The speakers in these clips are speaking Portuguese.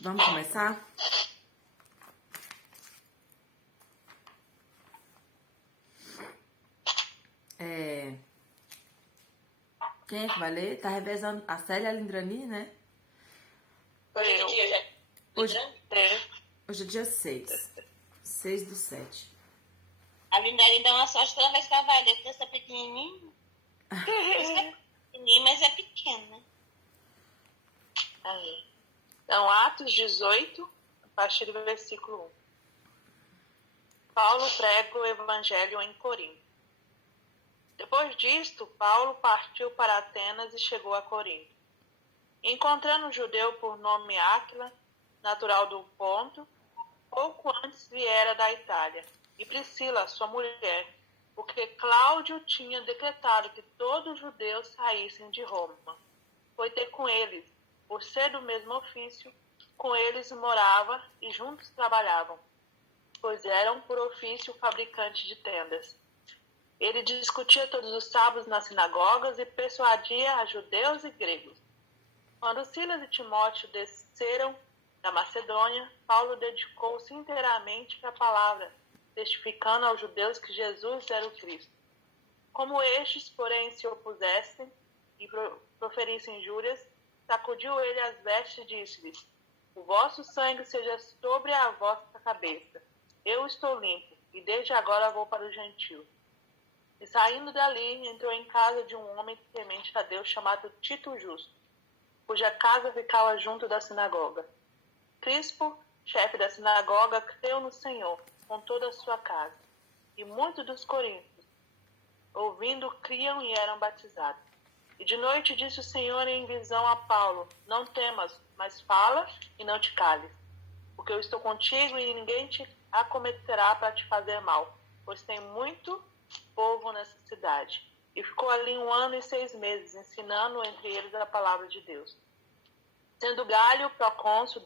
Vamos começar? Quem é que vai ler? Tá revezando a Célia e a Lindrani, né? Hoje é dia, já. Hoje é dia 6. 6/7. A Lindrani dá uma sorte toda vez que ela vai ler, porque essa pequenininha. Mas é pequena, né? Aí. Então, Atos 18, a partir do versículo 1. Paulo prega o evangelho em Corinto. Depois disto, Paulo partiu para Atenas e chegou a Corinto. Encontrando um judeu por nome Áquila, natural do Ponto, pouco antes viera da Itália, e Priscila, sua mulher, porque Cláudio tinha decretado que todos os judeus saíssem de Roma. Foi ter com eles, por ser do mesmo ofício, com eles morava e juntos trabalhavam, pois eram por ofício fabricantes de tendas. Ele discutia todos os sábados nas sinagogas e persuadia a judeus e gregos. Quando Silas e Timóteo desceram da Macedônia, Paulo dedicou-se inteiramente à palavra, testificando aos judeus que Jesus era o Cristo. Como estes, porém, se opusessem e proferissem injúrias, sacudiu ele as vestes e disse-lhes: o vosso sangue seja sobre a vossa cabeça. Eu estou limpo, e desde agora vou para o gentio. E saindo dali, entrou em casa de um homem temente a Deus chamado Tito Justo, cuja casa ficava junto da sinagoga. Crispo, chefe da sinagoga, creu no Senhor com toda a sua casa. E muitos dos coríntios, ouvindo, criam e eram batizados. E de noite disse o Senhor em visão a Paulo: não temas, mas fala e não te cales, porque eu estou contigo e ninguém te acometerá para te fazer mal, pois tem muito povo nessa cidade. E ficou ali 1 ano e 6 meses, ensinando entre eles a palavra de Deus. Sendo Galho procônsul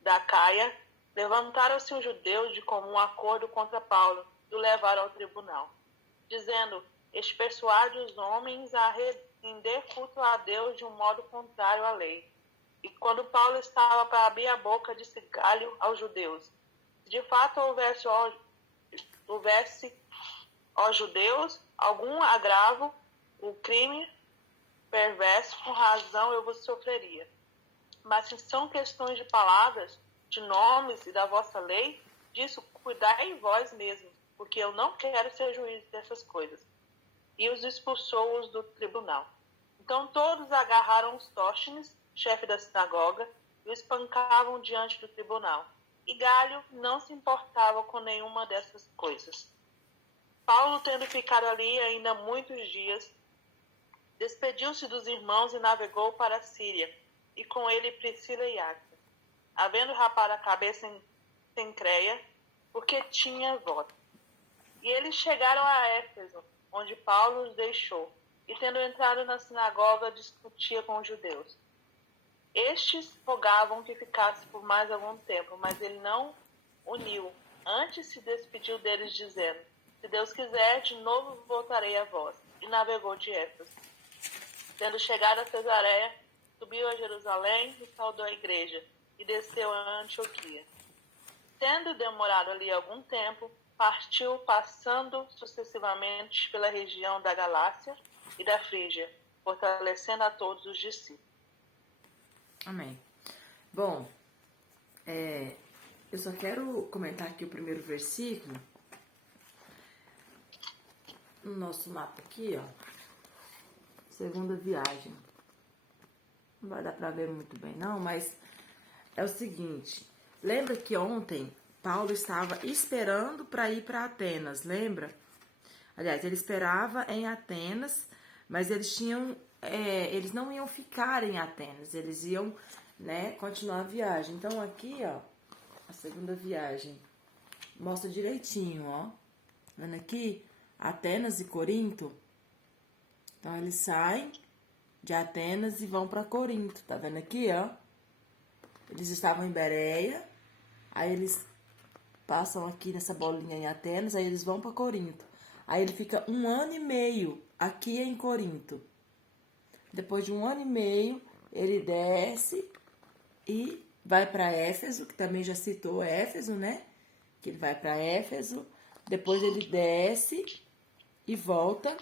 da Caia, levantaram-se os judeus de comum acordo contra Paulo e o levaram ao tribunal, dizendo: este persuade os homens a render culto a Deus de um modo contrário à lei. E quando Paulo estava para abrir a boca, disse Galho aos judeus: se de fato houvesse aos judeus algum agravo, o crime perverso, com razão eu vos sofreria. Mas se são questões de palavras, de nomes e da vossa lei, disso cuidai vós mesmos, porque eu não quero ser juiz dessas coisas. E os expulsou-os do tribunal. Então todos agarraram os Sóstenes, chefe da sinagoga, e o espancavam diante do tribunal. E Galho não se importava com nenhuma dessas coisas. Paulo, tendo ficado ali ainda muitos dias, despediu-se dos irmãos e navegou para a Síria, e com ele Priscila e Áquila, havendo rapado a cabeça em Cencreia, porque tinha voto. E eles chegaram a Éfeso, onde Paulo os deixou, e tendo entrado na sinagoga, discutia com os judeus. Estes rogavam que ficasse por mais algum tempo, mas ele não uniu. Antes se despediu deles, dizendo: se Deus quiser, de novo voltarei a vós. E navegou de Éfeso. Tendo chegado a Cesareia, subiu a Jerusalém e saudou a igreja, e desceu a Antioquia. Tendo demorado ali algum tempo, partiu, passando sucessivamente pela região da Galácia e da Frígia, fortalecendo a todos os discípulos. Amém. Bom, eu só quero comentar aqui o primeiro versículo. No nosso mapa aqui, ó. Segunda viagem. Não vai dar pra ver muito bem, não, mas é o seguinte. Lembra que ontem Paulo estava esperando para ir para Atenas, lembra? Aliás, ele esperava em Atenas, mas eles não iam ficar em Atenas, eles iam, né, continuar a viagem. Então aqui, ó, a segunda viagem mostra direitinho, ó. Vendo aqui, Atenas e Corinto. Então eles saem de Atenas e vão para Corinto, tá vendo aqui, ó? Eles estavam em Bereia, aí eles passam aqui nessa bolinha em Atenas, aí eles vão para Corinto. Aí ele fica 1 ano e meio aqui em Corinto. Depois de 1 ano e meio, ele desce e vai para Éfeso, que também já citou Éfeso, né? Que ele vai para Éfeso, depois ele desce e volta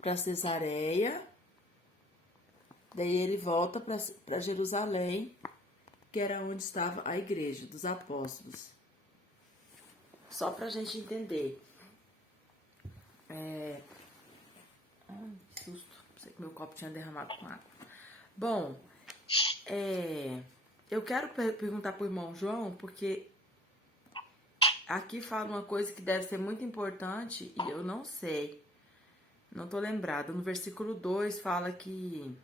para Cesareia, daí ele volta para Jerusalém, que era onde estava a igreja dos apóstolos. Só para a gente entender. Ai, que susto. Pensei que meu copo tinha derramado com água. Bom, eu quero perguntar pro irmão João, porque aqui fala uma coisa que deve ser muito importante e eu não sei. Não tô lembrada. No versículo 2 fala que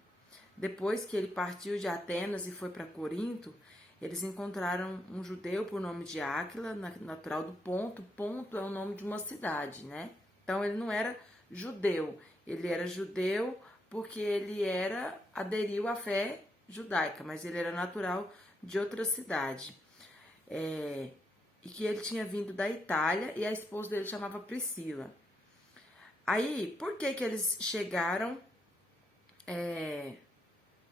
depois que ele partiu de Atenas e foi para Corinto, eles encontraram um judeu por nome de Áquila, natural do Ponto. Ponto é o nome de uma cidade, né? Então ele não era judeu. Ele era judeu porque ele aderiu à fé judaica, mas ele era natural de outra cidade. E que ele tinha vindo da Itália e a esposa dele chamava Priscila. Aí, por que eles chegaram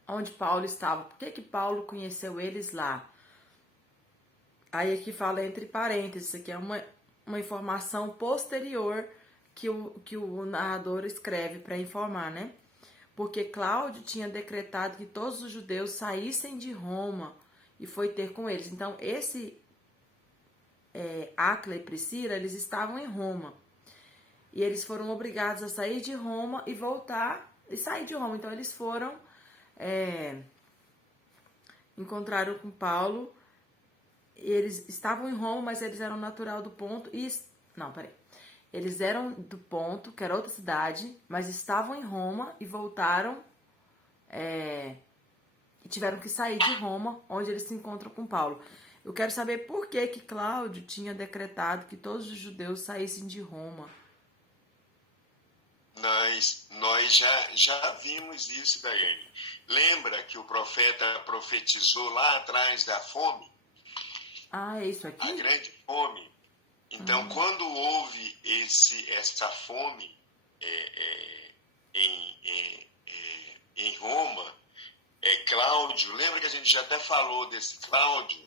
onde Paulo estava? Por que Paulo conheceu eles lá? Aí aqui fala entre parênteses, isso aqui é uma informação posterior que o narrador escreve para informar, né? Porque Cláudio tinha decretado que todos os judeus saíssem de Roma e foi ter com eles. Então, Áquila e Priscila, eles estavam em Roma. E eles foram obrigados a sair de Roma e voltar e sair de Roma. Então, eles foram, encontraram com Paulo. Eles estavam em Roma, mas eles eram natural do Ponto. Eles eram do Ponto, que era outra cidade, mas estavam em Roma e voltaram e tiveram que sair de Roma, onde eles se encontram com Paulo. Eu quero saber por que Cláudio tinha decretado que todos os judeus saíssem de Roma. Nós já vimos isso, Daiane. Lembra que o profeta profetizou lá atrás da fome? Ah, é isso aqui? A grande fome. Então, quando houve essa fome em Roma, Cláudio, lembra que a gente já até falou desse Cláudio?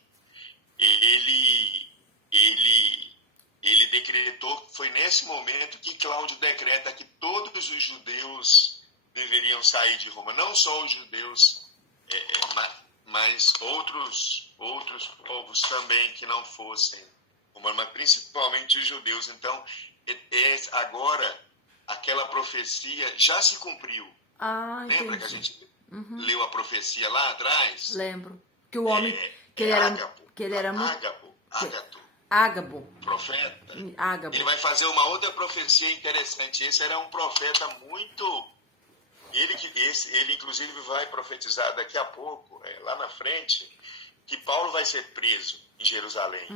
Ele decretou, foi nesse momento que Cláudio decreta que todos os judeus deveriam sair de Roma. Não só os judeus, mas outros povos também que não fossem romanos, mas principalmente os judeus. Então, agora, aquela profecia já se cumpriu. Lembra que a gente leu a profecia lá atrás? Lembro. Que o homem... que ele era Ágabo. Profeta. Ágabo. Ele vai fazer uma outra profecia interessante. Esse era um profeta muito... Ele inclusive vai profetizar daqui a pouco, lá na frente, que Paulo vai ser preso em Jerusalém.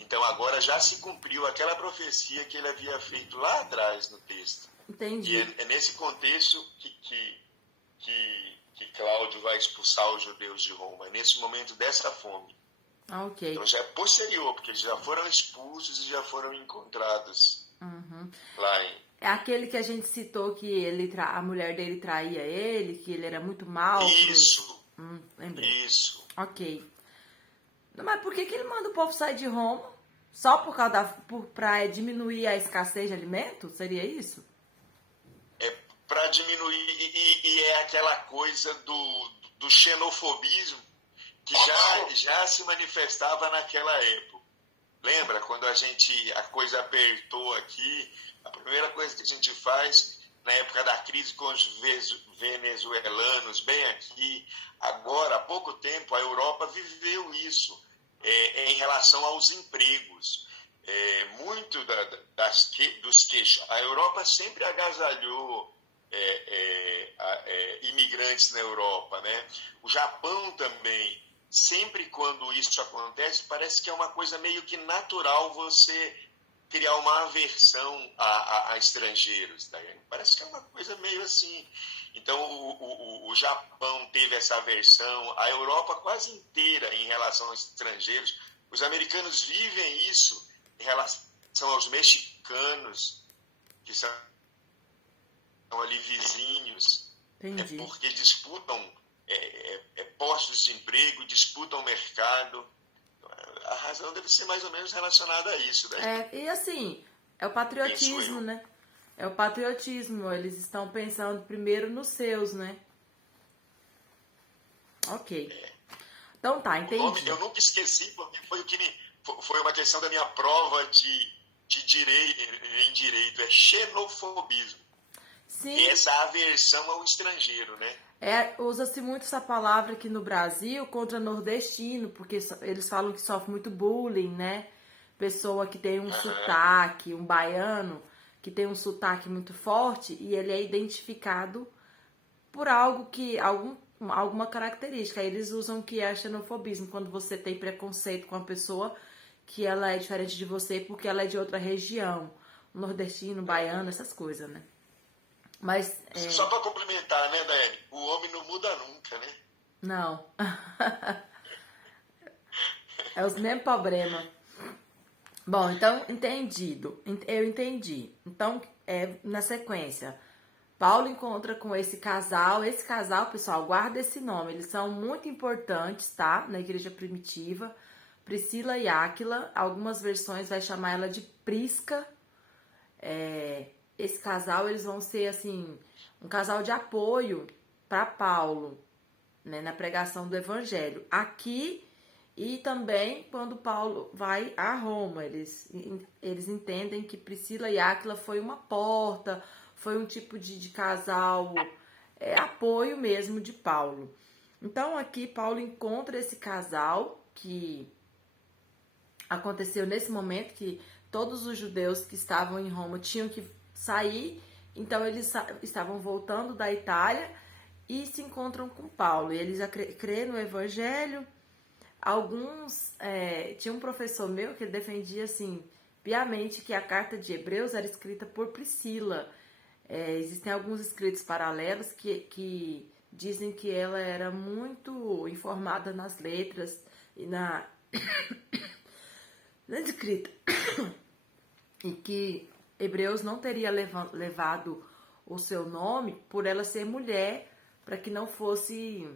Então agora já se cumpriu aquela profecia que ele havia feito lá atrás no texto. Entendi. E é nesse contexto que Cláudio vai expulsar os judeus de Roma, nesse momento dessa fome. Ah, ok. Então já é posterior, porque eles já foram expulsos e já foram encontrados lá em... É aquele que a gente citou que a mulher dele traía ele, que ele era muito mau. Isso. Lembrei. Isso. Ok. Mas por que ele manda o povo sair de Roma? Só por causa pra diminuir a escassez de alimento? Seria isso? Para diminuir, e é aquela coisa do xenofobismo que já se manifestava naquela época. Lembra quando a coisa apertou aqui, a primeira coisa que a gente faz na época da crise com os venezuelanos, bem aqui, agora, há pouco tempo, a Europa viveu isso em relação aos empregos. Muito dos queixos. A Europa sempre agasalhou imigrantes na Europa, né? O Japão também. Sempre quando isso acontece, parece que é uma coisa meio que natural você criar uma aversão a estrangeiros. Daiane. Parece que é uma coisa meio assim. Então, o Japão teve essa aversão, a Europa quase inteira em relação aos estrangeiros. Os americanos vivem isso em relação aos mexicanos, que são ali vizinhos, Entendi. Porque disputam postos de emprego, disputam o mercado. A razão deve ser mais ou menos relacionada a isso, né? E assim, é o Penso patriotismo, eu. né? É o patriotismo. Eles estão pensando primeiro nos seus, né? Ok. Então tá, O nome entendi. eu nunca esqueci, porque foi uma questão da minha prova de direito, em direito, é xenofobismo. Sim, Essa aversão ao estrangeiro, né? usa-se muito essa palavra aqui no Brasil contra nordestino, porque eles falam que sofre muito bullying, né? Pessoa que tem um Aham. sotaque, um baiano, que tem um sotaque muito forte e ele é identificado por algo que, alguma característica. Aí eles usam que é xenofobismo, quando você tem preconceito com a pessoa que ela é diferente de você porque ela é de outra região. Nordestino, baiano, essas coisas, né? Mas, Só para complementar, né, Daiane? O homem não muda nunca, né? não. É os mesmos problemas. Bom, então, entendido. Eu entendi. Então, na sequência, Paulo encontra com esse casal. Esse casal, pessoal, guarda esse nome. Eles são muito importantes, tá? Na igreja primitiva. Priscila e Áquila. Algumas versões vai chamar ela de Prisca. Esse casal, eles vão ser, assim, um casal de apoio para Paulo, né? Na pregação do evangelho. Aqui e também quando Paulo vai a Roma, eles entendem que Priscila e Áquila foi uma porta, foi um tipo de casal, apoio mesmo de Paulo. Então aqui Paulo encontra esse casal que aconteceu nesse momento que todos os judeus que estavam em Roma tinham que sair, então eles estavam voltando da Itália e se encontram com Paulo. E eles crêem no evangelho. Alguns, tinha um professor meu que ele defendia assim, piamente, que a carta de Hebreus era escrita por Priscila. Existem alguns escritos paralelos que dizem que ela era muito informada nas letras e na escrita. E que Hebreus não teria levado o seu nome por ela ser mulher, para que não fosse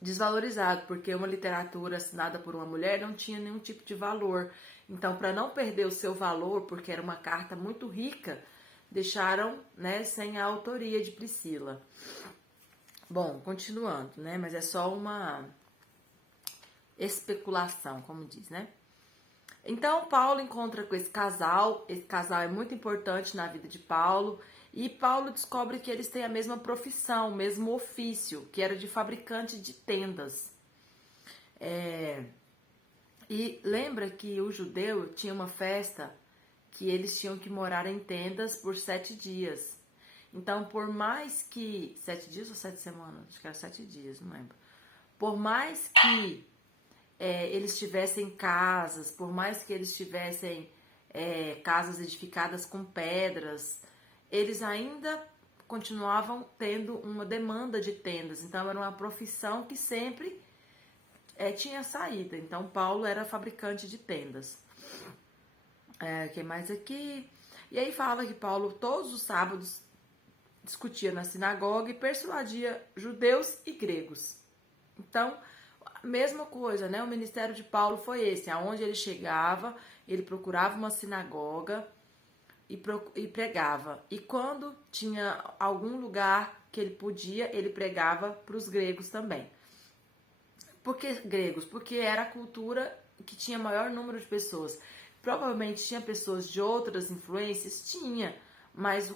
desvalorizado, porque uma literatura assinada por uma mulher não tinha nenhum tipo de valor. Então, para não perder o seu valor, porque era uma carta muito rica, deixaram, né, sem a autoria de Priscila. Bom, continuando, né, mas é só uma especulação, como diz, né? Então, Paulo encontra com esse casal é muito importante na vida de Paulo, e Paulo descobre que eles têm a mesma profissão, o mesmo ofício, que era de fabricante de tendas. E lembra que o judeu tinha uma festa que eles tinham que morar em tendas por 7 dias. Então, por mais que... 7 dias ou 7 semanas? Acho que era 7 dias, não lembro. Por mais que eles tivessem casas, por mais que eles tivessem casas edificadas com pedras, eles ainda continuavam tendo uma demanda de tendas. Então, era uma profissão que sempre tinha saída. Então, Paulo era fabricante de tendas. Que mais aqui? E aí fala que Paulo, todos os sábados, discutia na sinagoga e persuadia judeus e gregos. Então, mesma coisa, né? O ministério de Paulo foi esse, aonde ele chegava, ele procurava uma sinagoga e pregava. E quando tinha algum lugar que ele podia, ele pregava para os gregos também. Por que gregos? Porque era a cultura que tinha maior número de pessoas. Provavelmente tinha pessoas de outras influências? Tinha, mas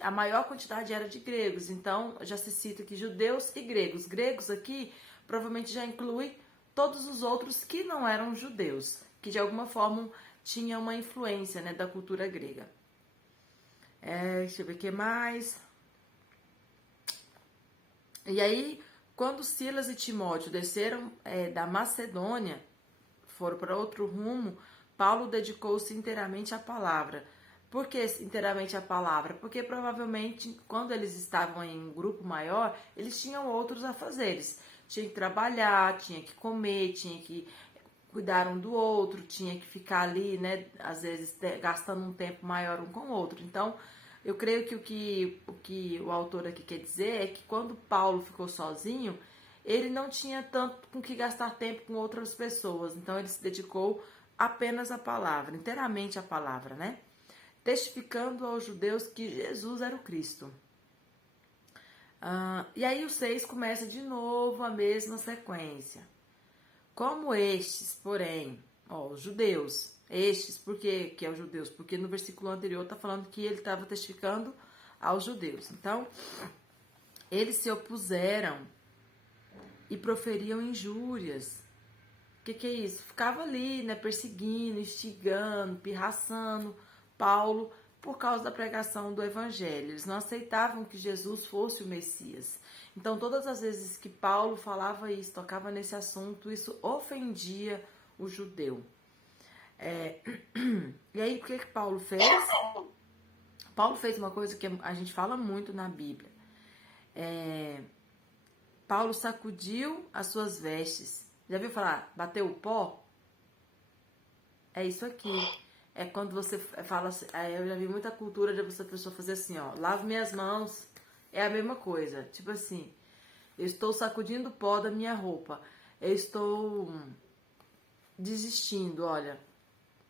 a maior quantidade era de gregos. Então, já se cita que judeus e gregos. Gregos aqui provavelmente já inclui todos os outros que não eram judeus, que de alguma forma tinham uma influência, né, da cultura grega. Deixa eu ver o que mais. E aí, quando Silas e Timóteo desceram da Macedônia, foram para outro rumo, Paulo dedicou-se inteiramente à palavra. Por que inteiramente à palavra? Porque provavelmente, quando eles estavam em um grupo maior, eles tinham outros afazeres. Tinha que trabalhar, tinha que comer, tinha que cuidar um do outro, tinha que ficar ali, né, às vezes gastando um tempo maior um com o outro. Então, Eu creio que o autor aqui quer dizer é que quando Paulo ficou sozinho, ele não tinha tanto com que gastar tempo com outras pessoas. Então ele se dedicou apenas à palavra, inteiramente à palavra, né? Testificando aos judeus que Jesus era o Cristo. E aí o 6 começa de novo a mesma sequência. Como estes, porém, os judeus, estes, por que é os judeus? Porque no versículo anterior está falando que ele estava testificando aos judeus. Então, eles se opuseram e proferiam injúrias. O que é isso? Ficava ali, né, perseguindo, instigando, pirraçando Paulo por causa da pregação do evangelho. Eles não aceitavam que Jesus fosse o Messias. Então, todas as vezes que Paulo falava isso, tocava nesse assunto, isso ofendia o judeu. E aí, o que Paulo fez? Paulo fez uma coisa que a gente fala muito na Bíblia. Paulo sacudiu as suas vestes. Já viu falar, bateu o pó? É isso aqui. É quando você fala assim, eu já vi muita cultura de você pessoa fazer assim, ó, lavo minhas mãos. É a mesma coisa. Tipo assim, eu estou sacudindo o pó da minha roupa. Eu estou desistindo, olha.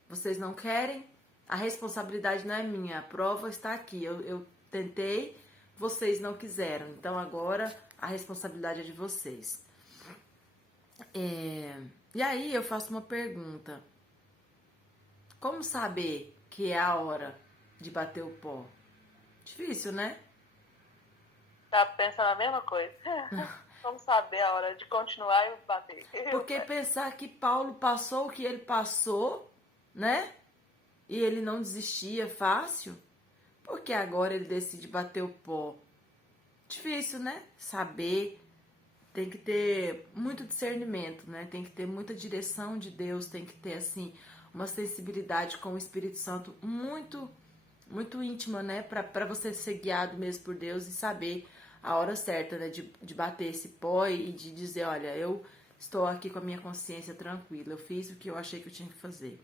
Vocês não querem? A responsabilidade não é minha. A prova está aqui. Eu tentei, vocês não quiseram. Então agora a responsabilidade é de vocês. E aí eu faço uma pergunta. Como saber que é a hora de bater o pó? Difícil, né? Tá pensando a mesma coisa. Como saber a hora de continuar e bater? Porque pensar que Paulo passou o que ele passou, né? E ele não desistia fácil. Porque agora ele decide bater o pó? Difícil, né? Saber. Tem que ter muito discernimento, né? Tem que ter muita direção de Deus. Tem que ter, assim, uma sensibilidade com o Espírito Santo muito, muito íntima, né? Para você ser guiado mesmo por Deus e saber a hora certa, né? De bater esse pó e de dizer, olha, eu estou aqui com a minha consciência tranquila. Eu fiz o que eu achei que eu tinha que fazer.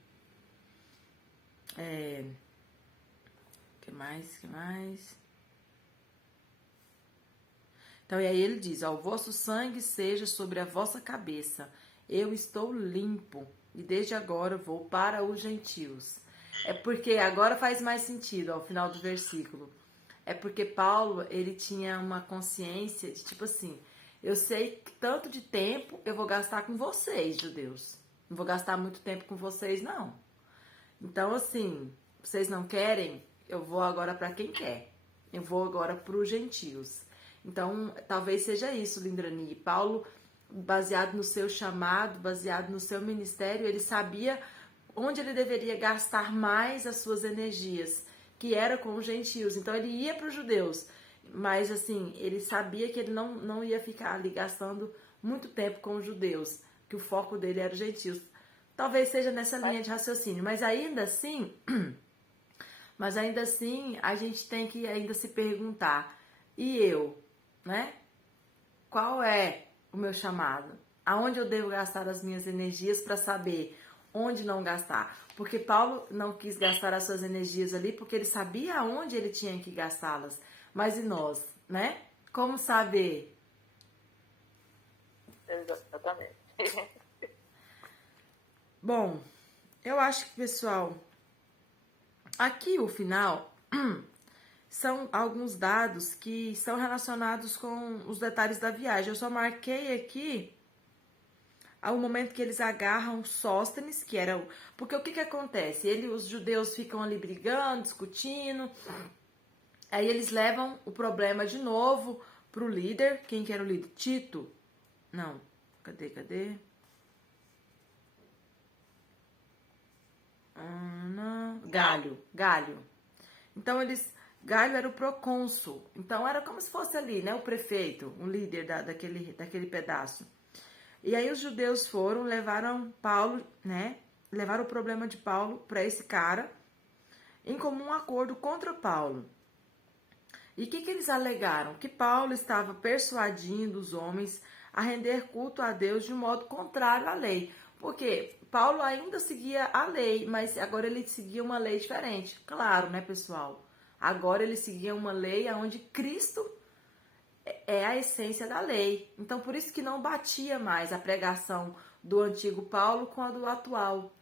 Que mais? Então, e aí ele diz, ó, o vosso sangue seja sobre a vossa cabeça. Eu estou limpo e desde agora vou para os gentios. É porque agora faz mais sentido, ao final do versículo. É porque Paulo, ele tinha uma consciência de tipo assim, eu sei que tanto de tempo eu vou gastar com vocês, judeus. Não vou gastar muito tempo com vocês, não. Então, assim, vocês não querem, eu vou agora para quem quer. Eu vou agora para os gentios. Então, talvez seja isso, Lindrani. Paulo, baseado no seu chamado, baseado no seu ministério, ele sabia onde ele deveria gastar mais as suas energias, que era com os gentios. Então, ele ia para os judeus, mas, assim, ele sabia que ele não ia ficar ali gastando muito tempo com os judeus, que o foco dele era os gentios. Talvez seja nessa linha de raciocínio, mas ainda assim, a gente tem que ainda se perguntar, e eu, né? Qual é o meu chamado? Aonde eu devo gastar as minhas energias para saber onde não gastar? Porque Paulo não quis gastar as suas energias ali porque ele sabia aonde ele tinha que gastá-las. Mas e nós, né? Como saber? Exatamente. Bom, eu acho que, pessoal, aqui o final são alguns dados que são relacionados com os detalhes da viagem. Eu só marquei aqui ao momento que eles agarram Sóstenes, que era o... Porque o que acontece? Os judeus ficam ali brigando, discutindo, aí eles levam o problema de novo pro líder. Quem que era o líder? Tito? Não. Cadê? Galho. Então Galho era o procônsul. Então era como se fosse ali, né, o prefeito, um líder daquele pedaço. E aí os judeus levaram Paulo, né, levaram o problema de Paulo para esse cara, em comum acordo contra Paulo. E o que eles alegaram? Que Paulo estava persuadindo os homens a render culto a Deus de um modo contrário à lei. Porque Paulo ainda seguia a lei, mas agora ele seguia uma lei diferente. Claro, né, pessoal? Agora eles seguiam uma lei onde Cristo é a essência da lei. Então, por isso que não batia mais a pregação do antigo Paulo com a do atual.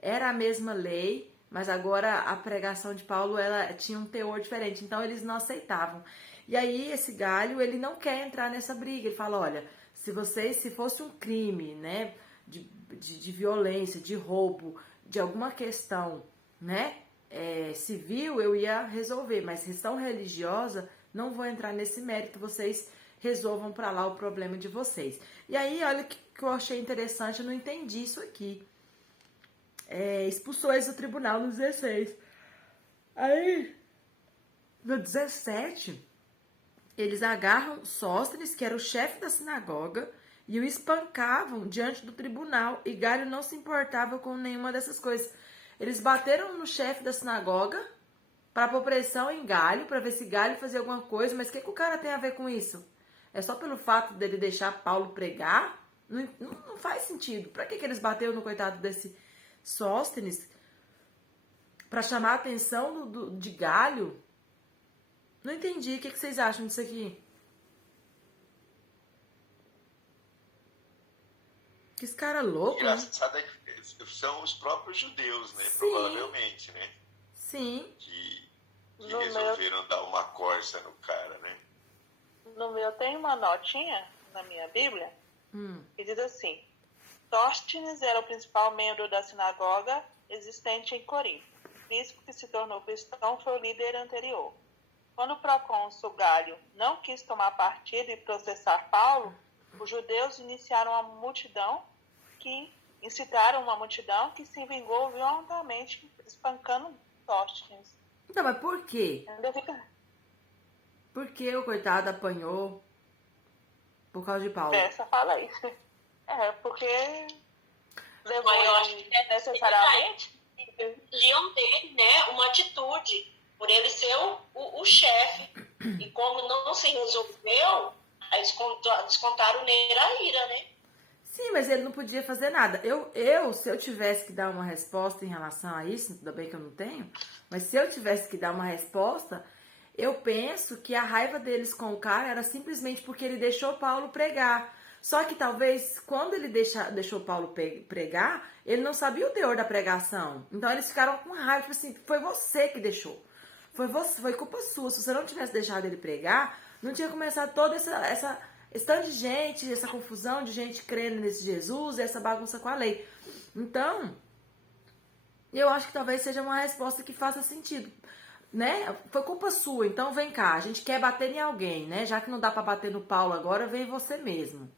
Era a mesma lei, mas agora a pregação de Paulo ela tinha um teor diferente. Então, eles não aceitavam. E aí, esse Galho, ele não quer entrar nessa briga. Ele fala, olha, se fosse um crime, né, de violência, de roubo, de alguma questão, né, civil, eu ia resolver. Mas questão religiosa, não vou entrar nesse mérito, vocês resolvam para lá o problema de vocês. E aí, olha o que eu achei interessante, eu não entendi isso aqui. Expulsou eles do tribunal no 16. Aí, no 17, eles agarram Sóstenes, que era o chefe da sinagoga, e o espancavam diante do tribunal, e Galho não se importava com nenhuma dessas coisas. Eles bateram no chefe da sinagoga para pôr pressão em Galho, para ver se Galho fazia alguma coisa, mas o que o cara tem a ver com isso? É só pelo fato dele deixar Paulo pregar? Não faz sentido. Para que eles bateram no coitado desse Sóstenes? Para chamar a atenção de Galho? Não entendi. O que vocês acham disso aqui? Que esse cara louco, né? Engraçado é que são os próprios judeus, né? Sim. Provavelmente, né? Sim. Que resolveram dar uma corça no cara, né? No meu tem uma notinha na minha Bíblia que diz assim: Sóstenes era o principal membro da sinagoga existente em Corinto. O bispo que se tornou cristão foi o líder anterior. Quando o procônsul Galho não quis tomar partido e processar Paulo, os judeus incitaram uma multidão que se vingou violentamente espancando Sóstenes. Então, mas por quê? Ainda fica... Por que o coitado apanhou por causa de Paulo? Essa fala isso. Porque levou Mas eu acho ele que necessariamente. exigiam dele, né, uma atitude, por ele ser o chefe. E como não se resolveu, aí descontaram nele a ira, né? Sim, mas ele não podia fazer nada. Se eu tivesse que dar uma resposta em relação a isso, ainda bem que eu não tenho, mas se eu tivesse que dar uma resposta, eu penso que a raiva deles com o cara era simplesmente porque ele deixou Paulo pregar. Só que talvez quando ele deixou Paulo pregar, ele não sabia o teor da pregação. Então eles ficaram com raiva, tipo assim, foi você que deixou. Foi culpa sua. Se você não tivesse deixado ele pregar, não tinha começado toda esse tanto de gente, essa confusão de gente crendo nesse Jesus, essa bagunça com a lei. Então, eu acho que talvez seja uma resposta que faça sentido, né? Foi culpa sua, então vem cá, a gente quer bater em alguém, né? Já que não dá pra bater no Paulo agora, vem você mesmo.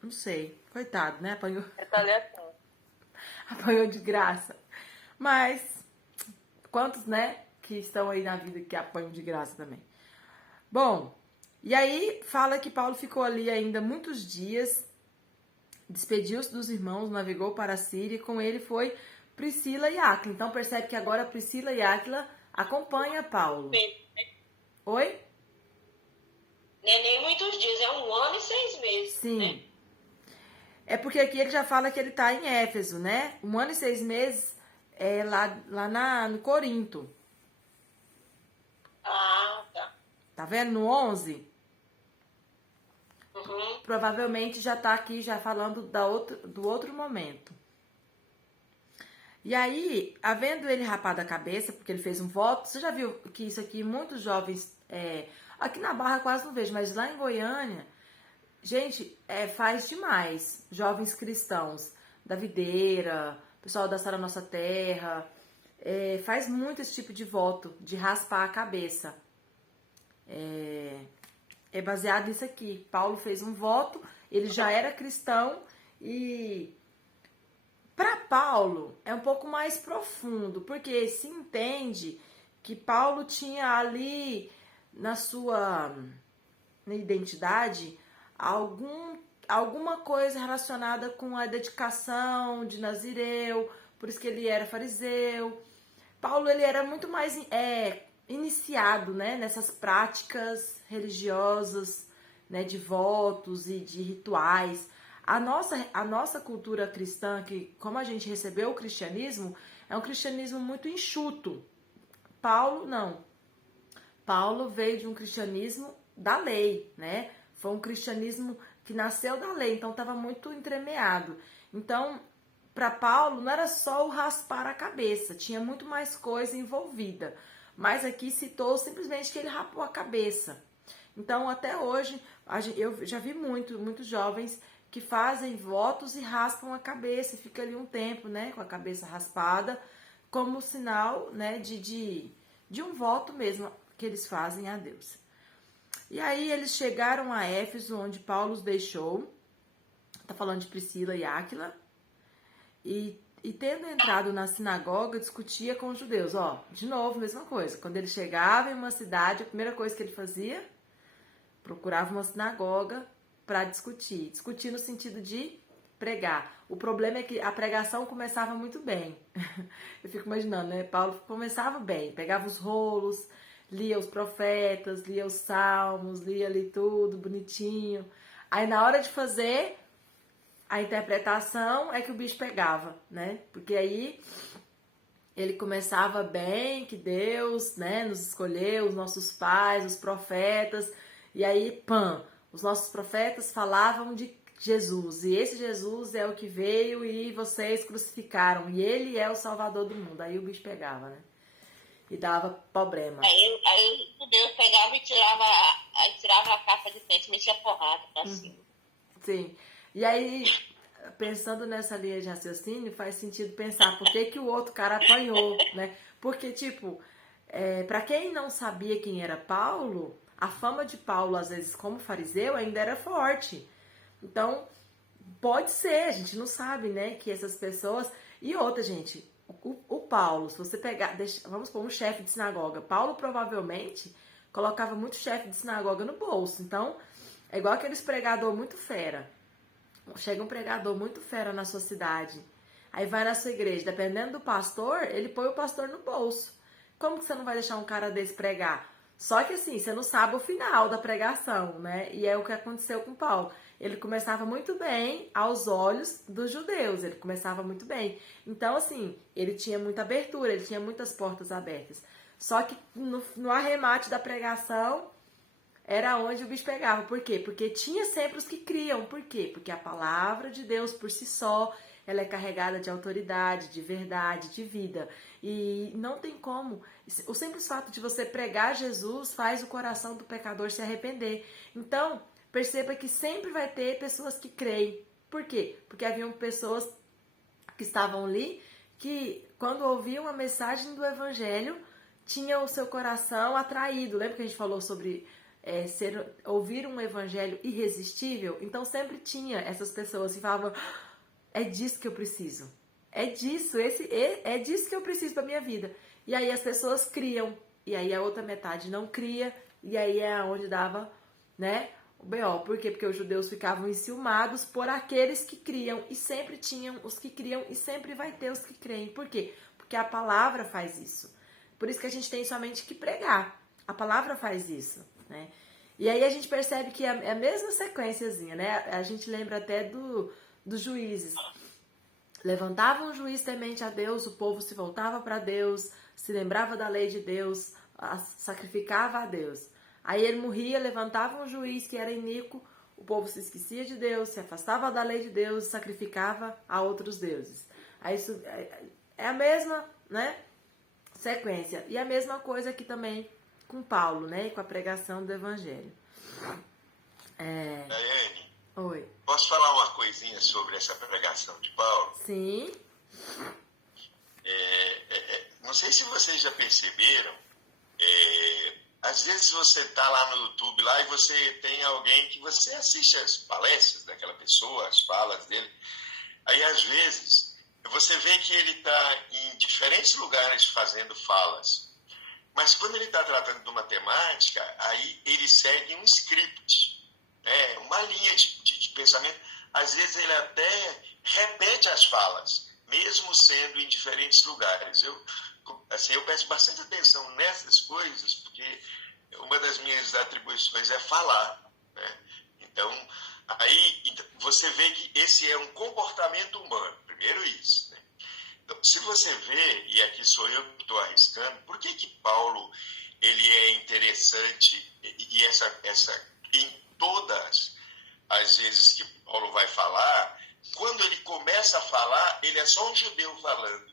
Não sei, coitado, né? Apanhou de graça. Mas, quantos, né? Que estão aí na vida que apanham de graça também. Bom, e aí fala que Paulo ficou ali ainda muitos dias, despediu-se dos irmãos, navegou para a Síria, e com ele foi Priscila e Áquila. Então percebe que agora Priscila e Áquila acompanham Paulo. Oi? Não é nem muitos dias, é 1 ano e 6 meses. Sim. Né? É porque aqui ele já fala que ele está em Éfeso, né? 1 ano e 6 meses lá no Corinto. Ah, tá. Tá vendo? No 11. Uhum. Provavelmente já tá aqui já falando do outro momento. E aí, havendo ele rapado a cabeça, porque ele fez um voto, você já viu que isso aqui, muitos jovens, aqui na Barra quase não vejo, mas lá em Goiânia, gente, faz demais. Jovens cristãos da Videira, pessoal da Sara Nossa Terra, faz muito esse tipo de voto, de raspar a cabeça. É baseado nisso aqui. Paulo fez um voto, ele já era cristão e para Paulo é um pouco mais profundo, porque se entende que Paulo tinha ali na sua identidade alguma coisa relacionada com a dedicação de Nazireu, por isso que ele era fariseu. Paulo ele era muito mais iniciado, né, nessas práticas religiosas, né, de votos e de rituais. A nossa cultura cristã, que como a gente recebeu o cristianismo, é um cristianismo muito enxuto. Paulo, não. Paulo veio de um cristianismo da lei, né? Foi um cristianismo que nasceu da lei, então estava muito entremeado. Então, para Paulo, não era só o raspar a cabeça, tinha muito mais coisa envolvida. Mas aqui citou simplesmente que ele rapou a cabeça. Então, até hoje, eu já vi muitos jovens que fazem votos e raspam a cabeça, e fica ali um tempo, né, com a cabeça raspada, como sinal, né, de um voto mesmo que eles fazem a Deus. E aí eles chegaram a Éfeso, onde Paulo os deixou. Tá falando de Priscila e Áquila. E tendo entrado na sinagoga, discutia com os judeus. Ó, de novo, mesma coisa. Quando ele chegava em uma cidade, a primeira coisa que ele fazia, procurava uma sinagoga para discutir. Discutir no sentido de pregar. O problema é que a pregação começava muito bem. Eu fico imaginando, né? Paulo começava bem, pegava os rolos, lia os profetas, lia os salmos, lia ali tudo bonitinho. Aí na hora de fazer a interpretação é que o bicho pegava, né? Porque aí ele começava bem, que Deus, né, nos escolheu, os nossos pais, os profetas, e aí, pã, os nossos profetas falavam de Jesus, e esse Jesus é o que veio e vocês crucificaram, e ele é o Salvador do mundo. Aí o bicho pegava, né? E dava problema. Aí o Deus pegava e tirava a capa de pente, metia porrada pra cima. Sim. E aí, pensando nessa linha de raciocínio, faz sentido pensar por que o outro cara apanhou, né? Porque, tipo, pra quem não sabia quem era Paulo, a fama de Paulo, às vezes, como fariseu, ainda era forte. Então, pode ser, a gente não sabe, né, que essas pessoas... E outra, gente, o Paulo, se você pegar... vamos pôr um chefe de sinagoga. Paulo, provavelmente, colocava muito chefe de sinagoga no bolso. Então, é igual aqueles pregador muito fera. Chega um pregador muito fera na sua cidade, aí vai na sua igreja, dependendo do pastor, ele põe o pastor no bolso. Como que você não vai deixar um cara desse pregar? Só que assim, você não sabe o final da pregação, né? E é o que aconteceu com Paulo. Ele começava muito bem aos olhos dos judeus, ele começava muito bem. Então assim, ele tinha muita abertura, ele tinha muitas portas abertas. Só que no arremate da pregação, era onde o bicho pegava. Por quê? Porque tinha sempre os que criam. Por quê? Porque a palavra de Deus por si só, ela é carregada de autoridade, de verdade, de vida. E não tem como. O simples fato de você pregar Jesus faz o coração do pecador se arrepender. Então, perceba que sempre vai ter pessoas que creem. Por quê? Porque haviam pessoas que estavam ali que, quando ouviam a mensagem do evangelho, tinham o seu coração atraído. Lembra que a gente falou sobre... ouvir um evangelho irresistível? Então sempre tinha essas pessoas que falavam, é disso que eu preciso, é disso que eu preciso para minha vida. E aí as pessoas criam, e aí a outra metade não cria, e aí é onde dava, né, o B.O. Por quê? Porque os judeus ficavam enciumados por aqueles que criam, e sempre tinham os que criam, e sempre vai ter os que creem. Por quê? Porque a palavra faz isso. Por isso que a gente tem somente que pregar. A palavra faz isso, né? E aí a gente percebe que é a mesma sequenciazinha, né? A gente lembra até dos juízes. Levantava um juiz temente a Deus, o povo se voltava para Deus, se lembrava da lei de Deus, sacrificava a Deus. Aí ele morria, levantava um juiz que era iníquo, o povo se esquecia de Deus, se afastava da lei de Deus e sacrificava a outros deuses. Aí isso é a mesma, né, sequência. E a mesma coisa aqui também com Paulo, né, e com a pregação do evangelho. Daiane, Oi. posso falar uma coisinha sobre essa pregação de Paulo? Sim. Não sei se vocês já perceberam, às vezes você está lá no YouTube lá e você tem alguém que você assiste as palestras daquela pessoa, as falas dele. Aí às vezes você vê que ele está em diferentes lugares fazendo falas. Mas quando ele está tratando de uma temática, aí ele segue um script, né? Uma linha de pensamento. Às vezes ele até repete as falas, mesmo sendo em diferentes lugares. Eu presto bastante atenção nessas coisas, porque uma das minhas atribuições é falar, né? Então, aí você vê que esse é um comportamento humano. Primeiro isso, né? Então, se você vê, e aqui sou eu que estou arriscando, por que Paulo ele é interessante e em todas as vezes que Paulo vai falar, quando ele começa a falar, ele é só um judeu falando.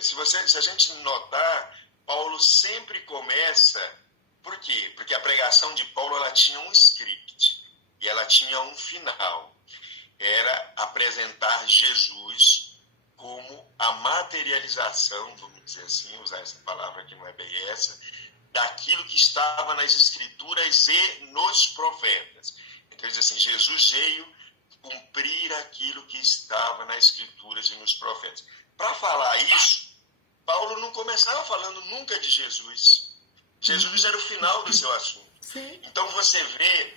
Se a gente notar, Paulo sempre começa... Por quê? Porque a pregação de Paulo ela tinha um script e ela tinha um final. Era apresentar Jesus como a materialização, vamos dizer assim, usar essa palavra que não é bem essa, daquilo que estava nas Escrituras e nos profetas. Então, ele diz assim, Jesus veio cumprir aquilo que estava nas Escrituras e nos profetas. Para falar isso, Paulo não começava falando nunca de Jesus. Jesus era o final do seu assunto. Sim. Então, você vê,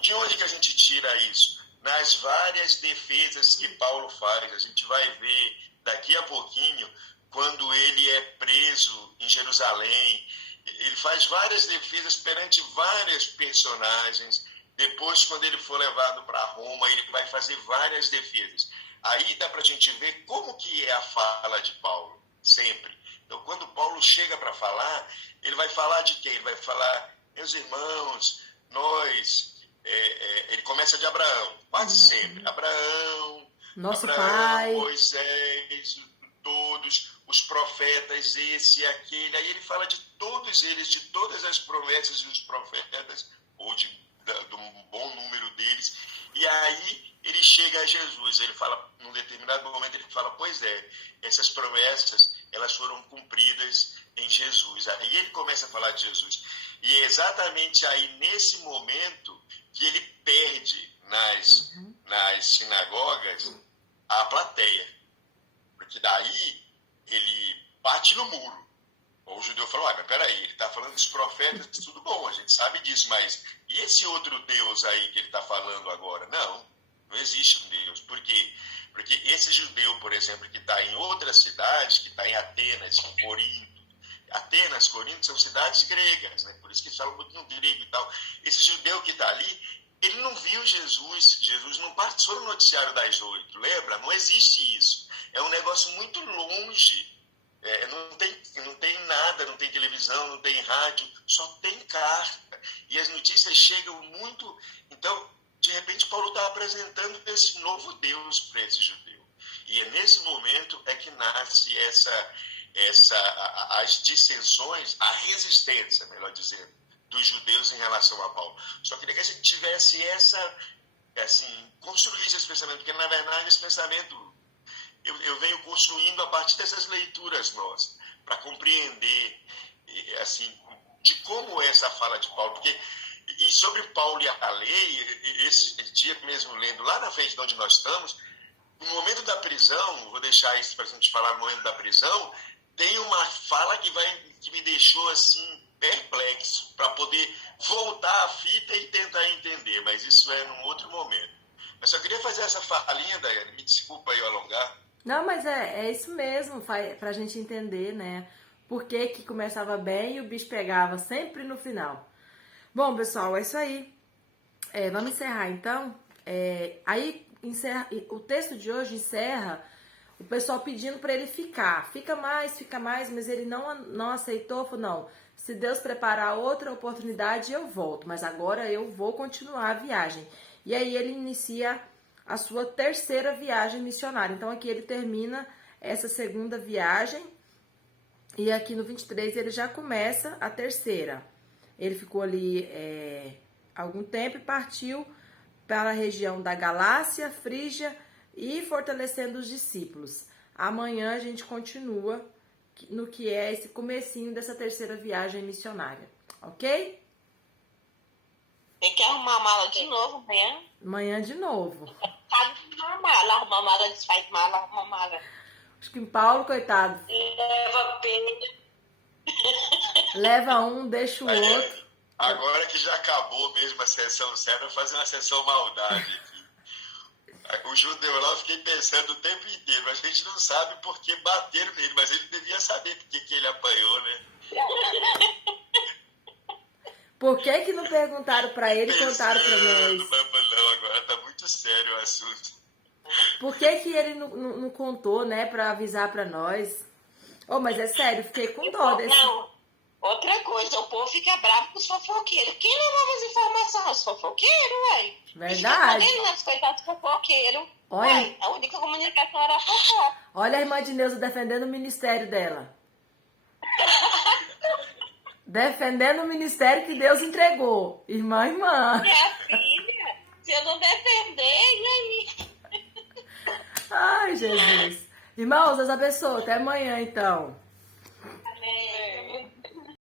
de onde que a gente tira isso? Nas várias defesas que Paulo faz. A gente vai ver daqui a pouquinho, quando ele é preso em Jerusalém, ele faz várias defesas perante vários personagens. Depois, quando ele for levado para Roma, ele vai fazer várias defesas. Aí dá para a gente ver como que é a fala de Paulo, sempre. Então, quando Paulo chega para falar, ele vai falar de quem? Ele vai falar, meus irmãos, nós... ele começa de Abraão, quase sempre. Abraão, Pai, Moisés, todos os profetas, esse e aquele. Aí ele fala de todos eles, de todas as promessas dos profetas, ou de um bom número deles. E aí ele chega a Jesus. Ele fala, num determinado momento, ele fala, pois é, essas promessas, elas foram cumpridas em Jesus. Aí ele começa a falar de Jesus. E é exatamente aí, nesse momento, que ele perde nas sinagogas a plateia. Porque daí ele bate no muro. O judeu falou, mas peraí, ele está falando dos profetas, tudo bom, a gente sabe disso, mas e esse outro Deus aí que ele está falando agora? Não existe um Deus. Por quê? Porque esse judeu, por exemplo, que está em outras cidades, que está em Atenas, em Corinto, Atenas, Corinto são cidades gregas, né? Por isso que eles falam muito no grego e tal. Esse judeu que está ali, ele não viu Jesus não passou no noticiário das 8, lembra? Não existe isso. É um negócio muito longe. Não tem nada, não tem televisão, não tem rádio, só tem carta. E as notícias chegam muito... Então, de repente, Paulo está apresentando esse novo Deus para esse judeu. E é nesse momento é que nasce as dissensões, a resistência, melhor dizendo, dos judeus em relação a Paulo. Só queria que a gente tivesse construísse esse pensamento, porque na verdade esse pensamento eu venho construindo a partir dessas leituras nossas, para compreender de como é essa fala de Paulo, e sobre Paulo e a lei, esse dia mesmo lendo lá na frente de onde nós estamos, no momento da prisão, vou deixar isso para a gente falar no momento da prisão, tem uma fala que me deixou assim perplexo, para poder voltar à fita e tentar entender, mas isso é num outro momento. Mas só queria fazer essa falinha, Daiane, me desculpa eu alongar. Não, mas é isso mesmo, pra gente entender, né? Por que começava bem e o bicho pegava sempre no final. Bom, pessoal, é isso aí. Vamos encerrar, então. O texto de hoje encerra o pessoal pedindo para ele ficar. Fica mais, mas ele não aceitou. Falou, não, se Deus preparar outra oportunidade, eu volto. Mas agora eu vou continuar a viagem. E aí ele inicia a sua terceira viagem missionária. Então aqui ele termina essa segunda viagem. E aqui no 23 ele já começa a terceira. Ele ficou ali algum tempo e partiu para a região da Galácia, Frígia e fortalecendo os discípulos. Amanhã a gente continua no que é esse comecinho dessa terceira viagem missionária, ok? Tem que arrumar a mala de novo amanhã. Amanhã de novo. Arruma mala, desfaz mala, arruma mala. Acho que Paulo, coitado. Leva pena. Leva um, deixa o outro. Agora que já acabou mesmo a sessão certa, eu fazer uma sessão maldade aqui. O judeu lá, eu fiquei pensando o tempo inteiro, a gente não sabe por que bateram nele, mas ele devia saber por que ele apanhou, né? Por que não perguntaram pra ele e contaram pra nós? Não, agora tá muito sério o assunto. Por que que ele não contou, né, pra avisar pra nós? Ô, mas é sério, fiquei com dó desse... Não, outra coisa, o povo fica bravo com os fofoqueiros. Quem levava as informações? Os fofoqueiros, uai. Verdade. E os coitados fofoqueiros. Olha. Uai, a única comunicação era a fofoca. Olha a irmã de Neuza defendendo o ministério dela. Defendendo o ministério que Deus entregou. Irmã. Minha filha, se eu não defender, e aí? Ai, Jesus. Irmãos, Deus abençoe. Até amanhã, então.